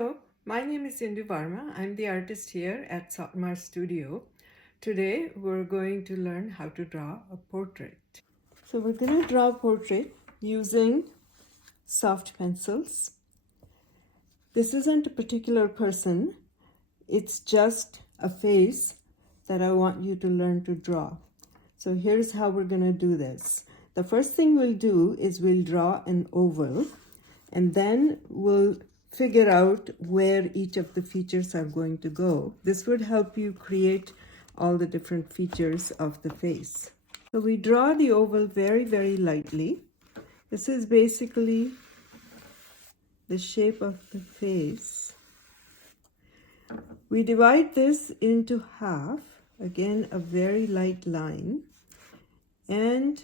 Hello, my name is Indu Varma. I'm the artist here at Satmar Studio. Today we're going to learn how to draw a portrait. So we're going to draw a portrait using soft pencils. This isn't a particular person, it's just a face that I want you to learn to draw. So here's how we're going to do this. The first thing we'll do is we'll draw an oval, and then we'll figure out where each of the features are going to go. This would help you create all the different features of the face. So we draw the oval very, very lightly. This is basically the shape of the face. We divide this into half, again a very light line, and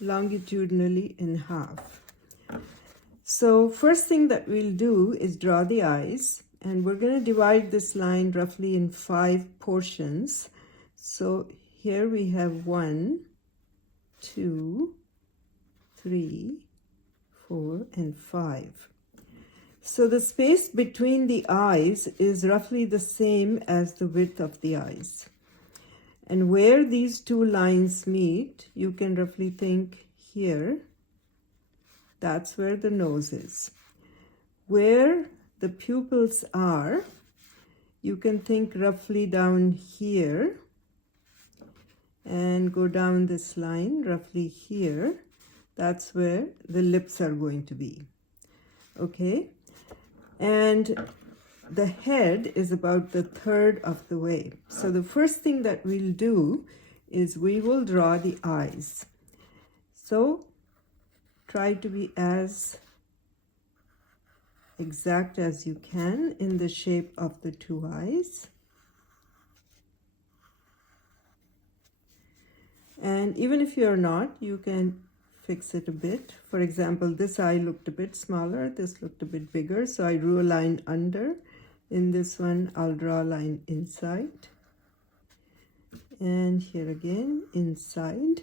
longitudinally in half. So first thing that we'll do is draw the eyes, and we're going to divide this line roughly in 5 portions. So here we have 1, 2, 3, 4, and 5. So the space between the eyes is roughly the same as the width of the eyes. And where these two lines meet, you can roughly think here, that's where the nose is. Where the pupils are, you can think roughly down here and go down this line roughly here. That's where the lips are going to be. Okay? And the head is about the third of the way. So the first thing that we'll do is we will draw the eyes. So try to be as exact as you can in the shape of the 2 eyes. And even if you're not, you can fix it a bit. For example, this eye looked a bit smaller, this looked a bit bigger, so I drew a line under. In this one, I'll draw a line inside. And here again, inside.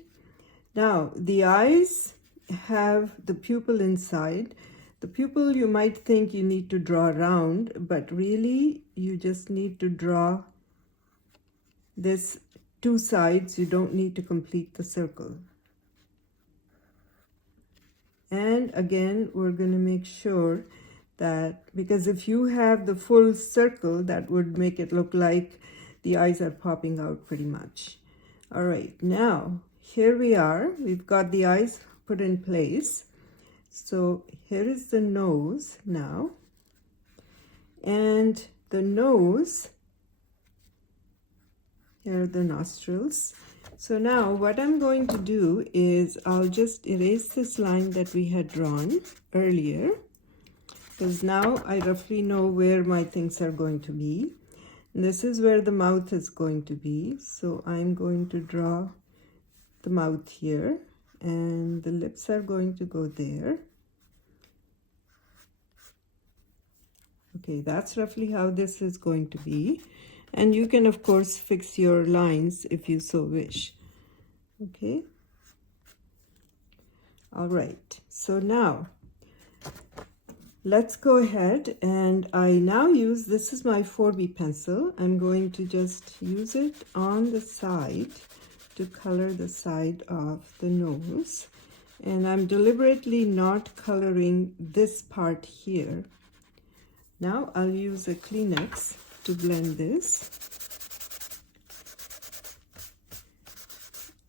Now, the eyes have the pupil inside. The pupil, you might think you need to draw round, but really you just need to draw this 2 sides. You don't need to complete the circle. And again, we're going to make sure that, because if you have the full circle, that would make it look like the eyes are popping out pretty much. All right, now here we are. We've got the eyes put in place. So here is the nose now. And the nose, here are the nostrils. So now what I'm going to do is I'll just erase this line that we had drawn earlier, because now I roughly know where my things are going to be. And this is where the mouth is going to be. So I'm going to draw the mouth here, and the lips are going to go there. Okay, that's roughly how this is going to be. And you can, of course, fix your lines if you so wish. Okay. All right. So now, let's go ahead, and I now use, this is my 4B pencil. I'm going to just use it on the side to color the side of the nose. And I'm deliberately not coloring this part here. Now I'll use a Kleenex to blend this.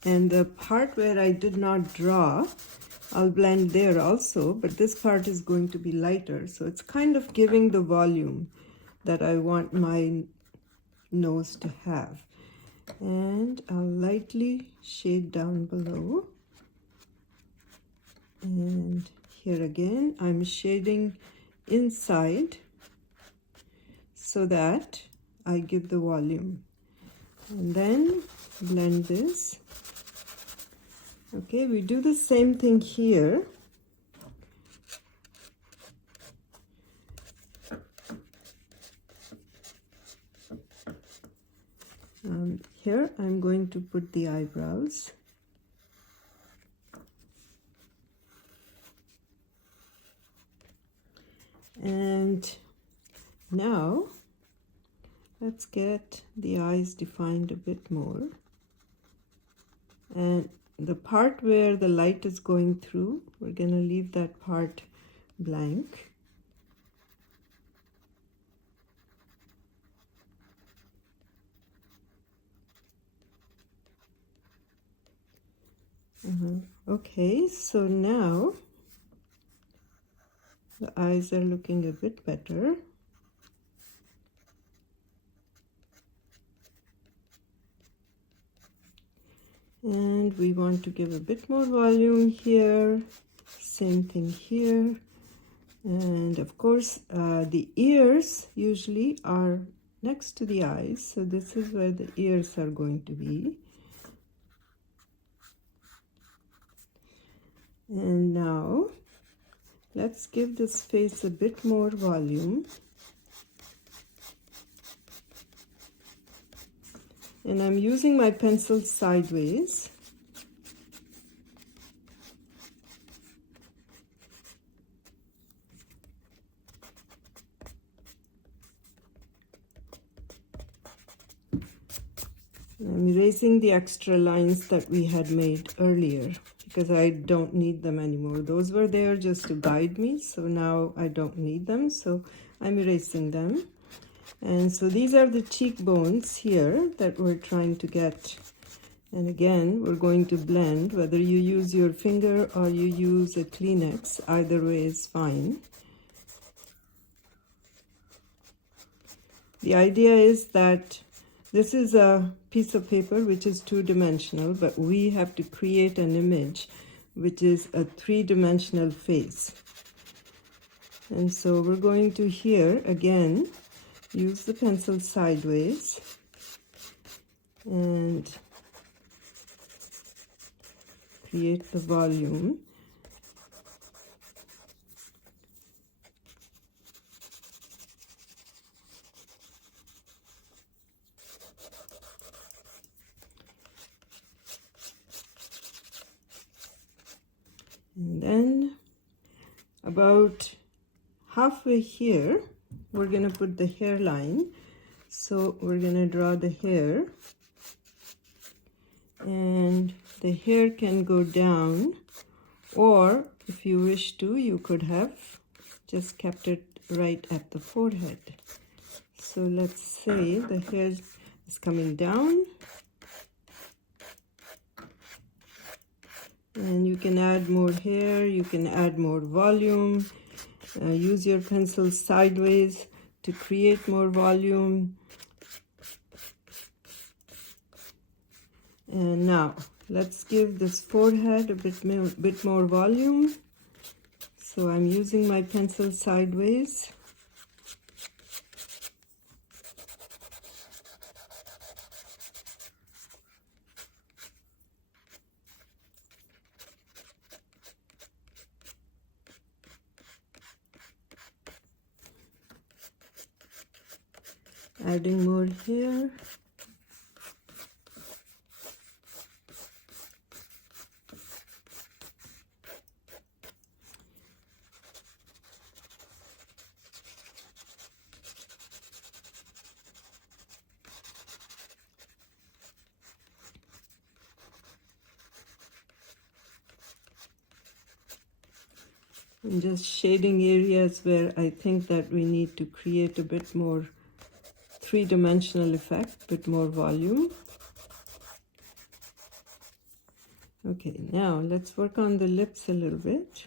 And the part where I did not draw, I'll blend there also, but this part is going to be lighter. So it's kind of giving the volume that I want my nose to have. And I'll lightly shade down below. And here again, I'm shading inside so that I give the volume. And then blend this. Okay, we do the same thing here. Here I'm going to put the eyebrows. And Now let's get the eyes defined a bit more. And the part where the light is going through, we're going to leave that part blank. Okay, so now the eyes are looking a bit better. And we want to give a bit more volume here. Same thing here. And of course, the ears usually are next to the eyes. So this is where the ears are going to be. And now let's give this face a bit more volume. And I'm using my pencil sideways. I'm erasing the extra lines that we had made earlier because I don't need them anymore. Those were there just to guide me, so now I don't need them, so I'm erasing them. And so these are the cheekbones here that we're trying to get. And again, we're going to blend, whether you use your finger or you use a Kleenex, either way is fine. The idea is that this is a piece of paper which is two-dimensional, but we have to create an image which is a three-dimensional face. And so we're going to here, again, use the pencil sideways and create the volume. And then about halfway here, we're going to put the hairline. So we're going to draw the hair. And the hair can go down, or if you wish to, you could have just kept it right at the forehead. So let's say the hair is coming down. And you can add more hair, you can add more volume, use your pencil sideways to create more volume. And now let's give this forehead a bit more volume. So I'm using my pencil sideways. Adding more here. I'm just shading areas where I think that we need to create a bit more three-dimensional effect, bit more volume. Okay, now let's work on the lips a little bit.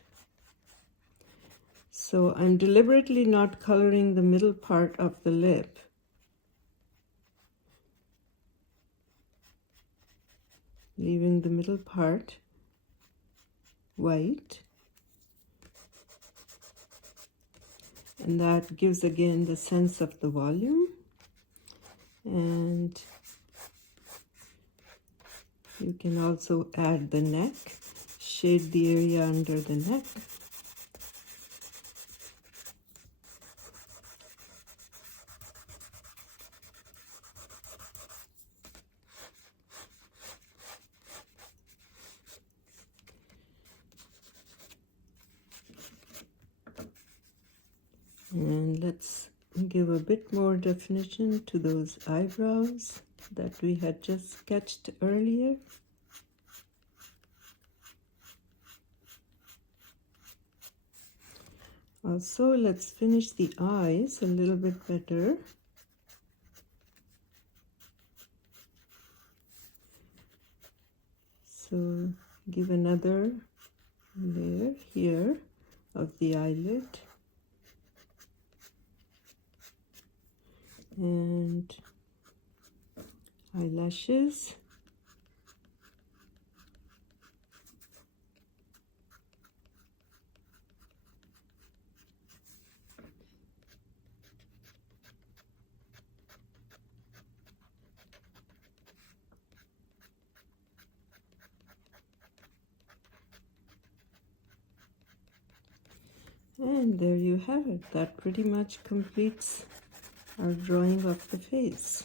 So I'm deliberately not coloring the middle part of the lip. Leaving the middle part white. And that gives again the sense of the volume. And you can also add the neck, shade the area under the neck. And let's give a bit more definition to those eyebrows that we had just sketched earlier. Also, let's finish the eyes a little bit better. So give another layer here of the eyelid and eyelashes. And there you have it. That pretty much completes our drawing of the face.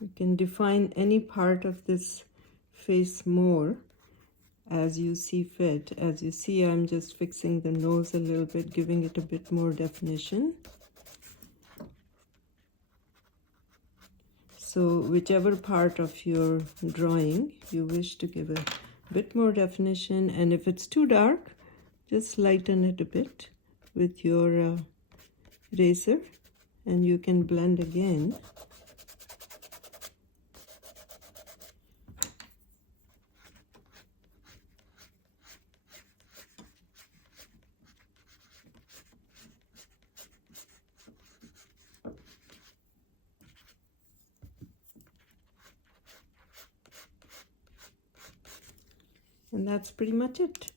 You can define any part of this face more as you see fit. As you see, I'm just fixing the nose a little bit, giving it a bit more definition. So whichever part of your drawing you wish to give a bit more definition, and if it's too dark, just lighten it a bit with your eraser, and you can blend again. And that's pretty much it.